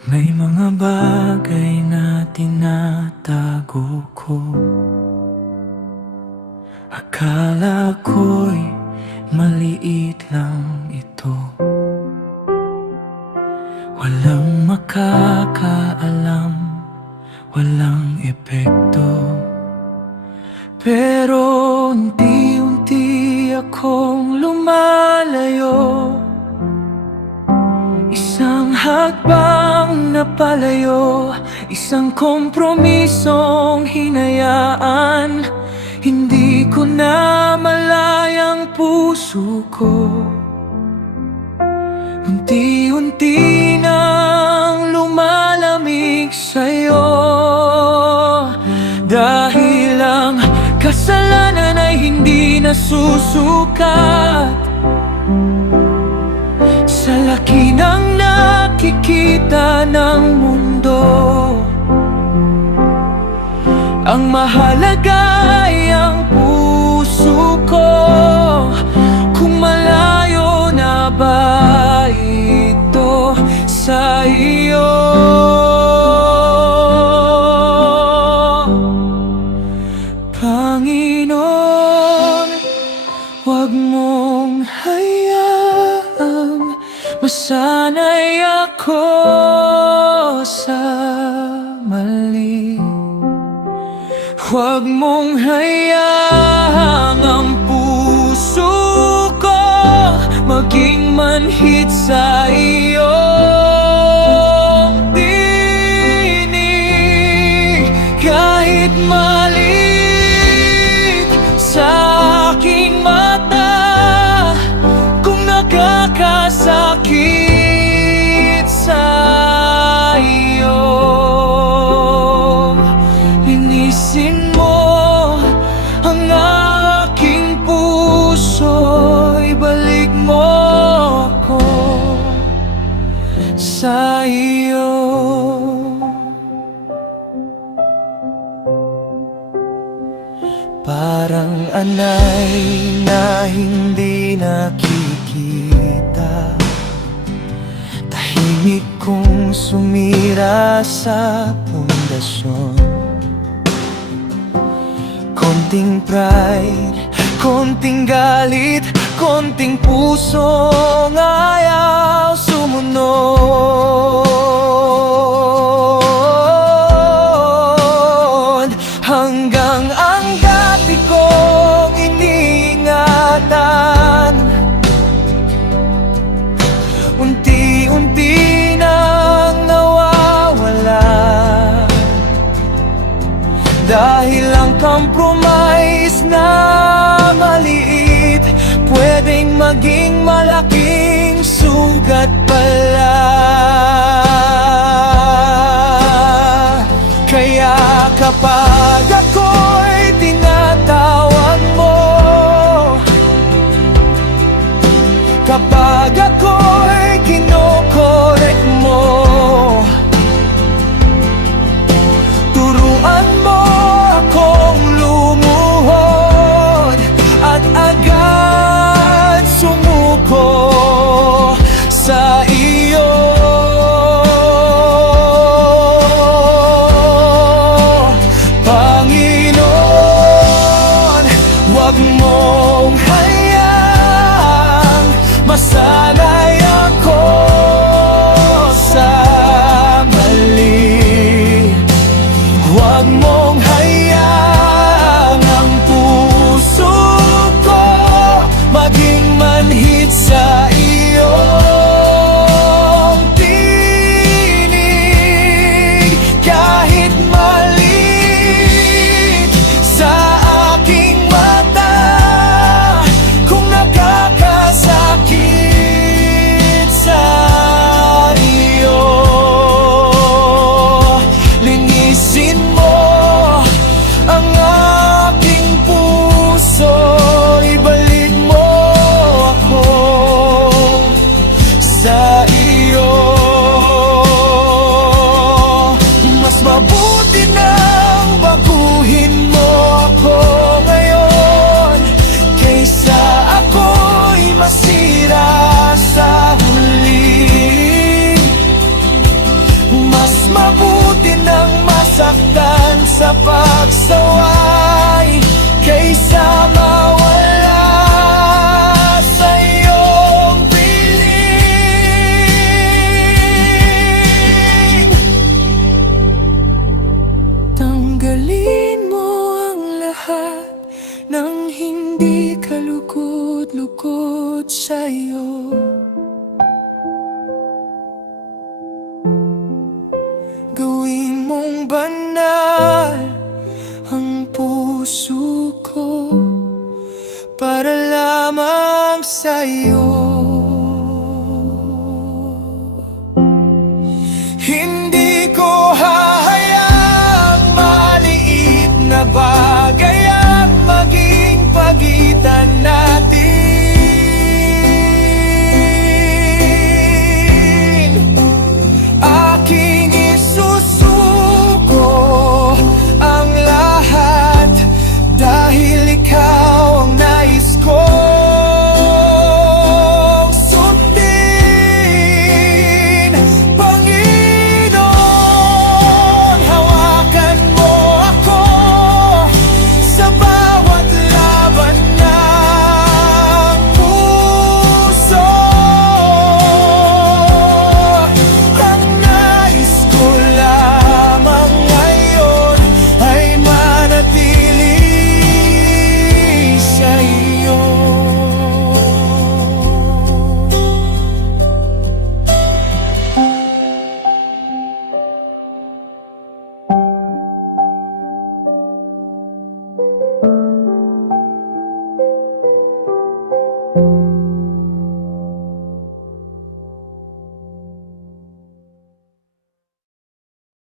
May mga bagay na tinatago ko. Akala ko'y maliit lang ito. Walang makakaalam, walang epekto. Pero unti-unti akong lumalayo, isang hakbang na palayo, isang kompromisong hinayaan. Hindi ko na malayang puso ko, unti-unti nang lumalamig sa'yo. Dahil ang kasalanan ay hindi nasusukat sa laki ng nakikita ng mundo. Ang mahalaga ay ang puso ko, kung malayo na ba ito sa iyo. Panginoon, huwag mong hayaang masanay ako sa mali. Huwag mong hayaang ang puso ko maging manhid sa iyong tinig. Kahit maliit sa aking mata, kung nakakasakit sa iyo, linisin mo ang aking puso, ibalik mo ako sa iyo. Parang anay na hindi nakikita, tahimik kong sumira sa pundasyon. Konting pride, konting galit, konting pusong ayaw sumunod. Hanggang ang dati kong iniingatan, unti-unti nang nawawala. Dahil ang compromise na maliit pwedeng maging malaking sugat pala. Kaya kapag ako'y tinatawag mo, kapag ako'y kinokorek mo, turuan mo akong lumuhod at agad sumuko sa iyo. sa pagsaway kaysa mawala sa iyong piling. Tanggalin mo ang lahat ng hindi kalugod-lugod sa'yo. Gawin mong banal ang puso ko para lamang sa'yo. Hindi